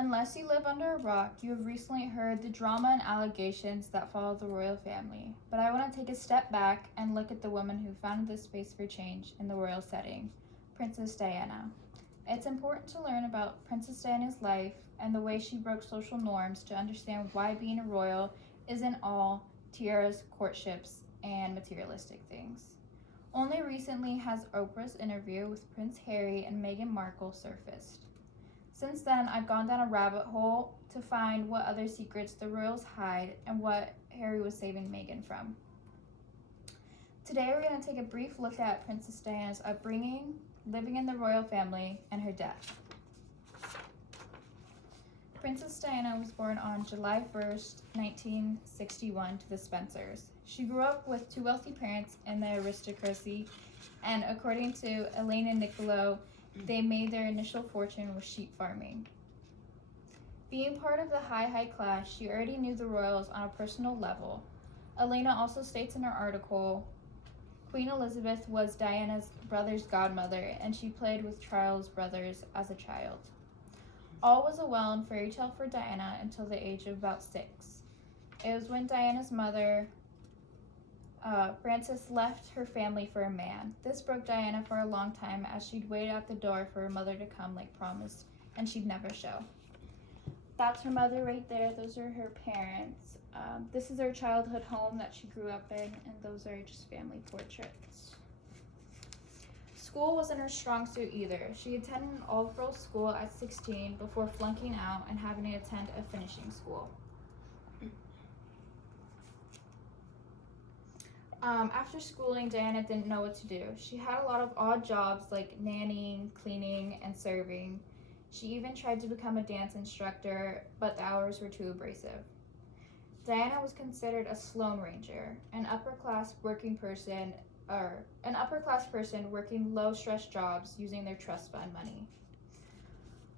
Unless you live under a rock, you have recently heard the drama and allegations that follow the royal family. But I want to take a step back and look at the woman who founded this space for change in the royal setting, Princess Diana. It's important to learn about Princess Diana's life and the way she broke social norms to understand why being a royal isn't all tiaras, courtships, and materialistic things. Only recently has Oprah's interview with Prince Harry and Meghan Markle surfaced. Since then, I've gone down a rabbit hole to find what other secrets the royals hide and what Harry was saving Meghan from. Today, we're going to take a brief look at Princess Diana's upbringing, living in the royal family, and her death. Princess Diana was born on July 1st, 1961 to the Spencers. She grew up with two wealthy parents in the aristocracy, and according to Elena Niccolo, they made their initial fortune with sheep farming. Being part of the high class, she already knew the royals on a personal level. Elena also states in her article, Queen Elizabeth was Diana's brother's godmother, and she played with Charles' brothers as a child. All was a well-known fairy tale for Diana until the age of about 6. It was when Diana's mother, Frances, left her family for a man. This broke Diana for a long time as she'd wait at the door for her mother to come like promised, and she'd never show. That's her mother right there. Those are her parents. This is her childhood home that she grew up in, and those are just family portraits. School wasn't her strong suit either. She attended an all-girls school at 16 before flunking out and having to attend a finishing school. After schooling, Diana didn't know what to do. She had a lot of odd jobs like nannying, cleaning, and serving. She even tried to become a dance instructor, but the hours were too abrasive. Diana was considered a Sloane Ranger, an upper-class person working low-stress jobs using their trust fund money.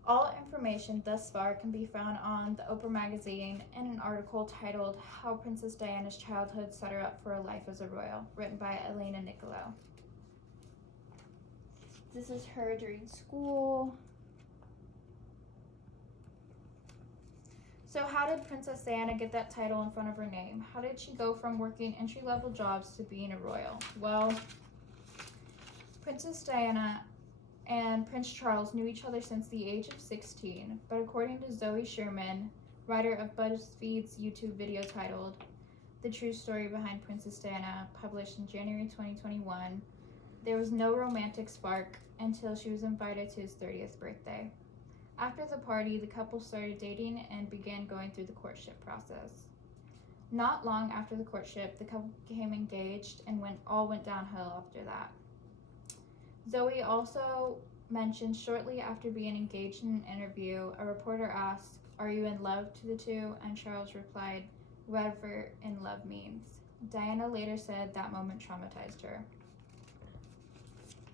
All information thus far can be found on the Oprah magazine in an article titled How Princess Diana's Childhood Set Her Up for a Life as a Royal, written by Elena Niccolo. This is her during school. So how did Princess Diana get that title in front of her name? How did she go from working entry-level jobs to being a royal? Well, Princess Diana and Prince Charles knew each other since the age of 16, but according to Zoe Sherman, writer of BuzzFeed's YouTube video titled The True Story Behind Princess Diana, published in January 2021, there was no romantic spark until she was invited to his 30th birthday. After the party, the couple started dating and began going through the courtship process. Not long after the courtship, the couple became engaged and all went downhill after that. Zoe also mentioned shortly after being engaged in an interview, a reporter asked, "Are you in love?" to the two, and Charles replied, "Whatever in love means." Diana later said that moment traumatized her.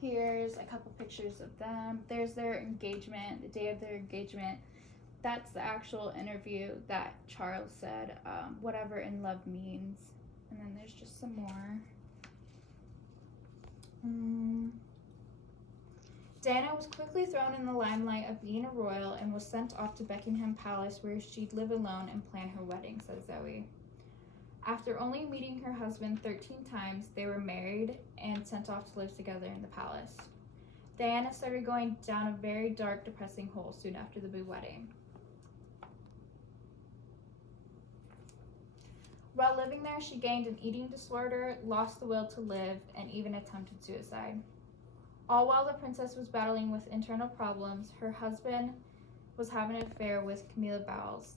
Here's a couple pictures of them. There's their engagement, the day of their engagement. That's the actual interview that Charles said, whatever in love means. And then there's just some more. Diana was quickly thrown in the limelight of being a royal and was sent off to Buckingham Palace where she'd live alone and plan her wedding, says Zoe. After only meeting her husband 13 times, they were married and sent off to live together in the palace. Diana started going down a very dark, depressing hole soon after the wedding. While living there, she gained an eating disorder, lost the will to live, and even attempted suicide. All while the princess was battling with internal problems, her husband was having an affair with Camilla Bowles.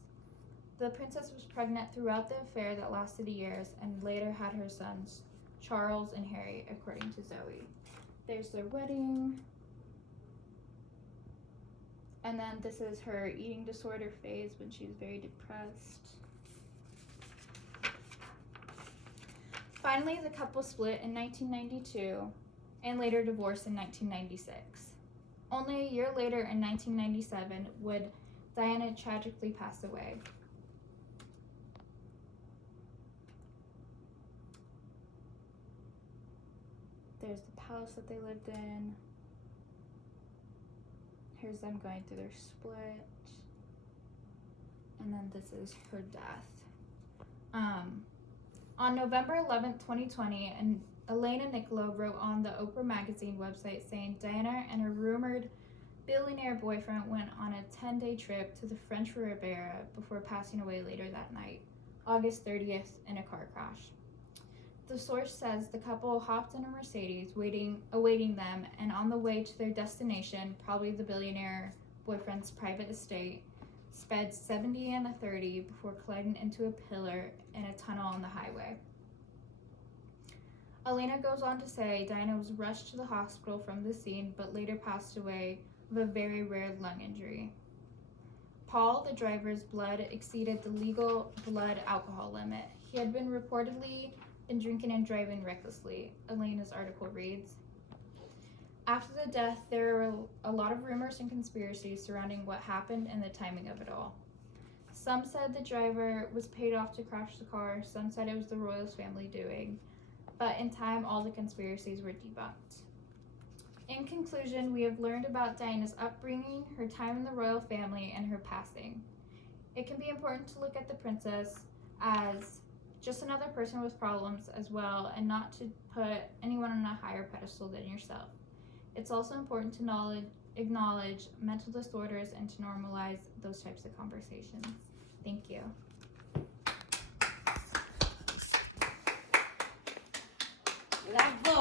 The princess was pregnant throughout the affair that lasted years and later had her sons, Charles and Harry, according to Zoe. There's their wedding. And then this is her eating disorder phase when she was very depressed. Finally, the couple split in 1992 and later divorced in 1996. Only a year later, in 1997, would Diana tragically pass away. There's the palace that they lived in. Here's them going through their split. And then this is her death. On November 11th, 2020, and Elena Nicolo wrote on the Oprah magazine website saying Diana and her rumored billionaire boyfriend went on a 10-day trip to the French Riviera before passing away later that night, August 30th, in a car crash. The source says the couple hopped in a Mercedes awaiting them, and on the way to their destination, probably the billionaire boyfriend's private estate, sped 70 and a 30 before colliding into a pillar in a tunnel on the highway. Elena goes on to say Diana was rushed to the hospital from the scene but later passed away of a very rare lung injury. Paul, the driver's blood exceeded the legal blood alcohol limit. He had been reportedly drinking and driving recklessly, Elena's article reads. After the death, there were a lot of rumors and conspiracies surrounding what happened and the timing of it all. Some said the driver was paid off to crash the car, some said it was the Royals family doing, but in time all the conspiracies were debunked. In conclusion, we have learned about Diana's upbringing, her time in the royal family, and her passing. It can be important to look at the princess as just another person with problems as well, and not to put anyone on a higher pedestal than yourself. It's also important to acknowledge mental disorders and to normalize those types of conversations. Thank you. Bravo!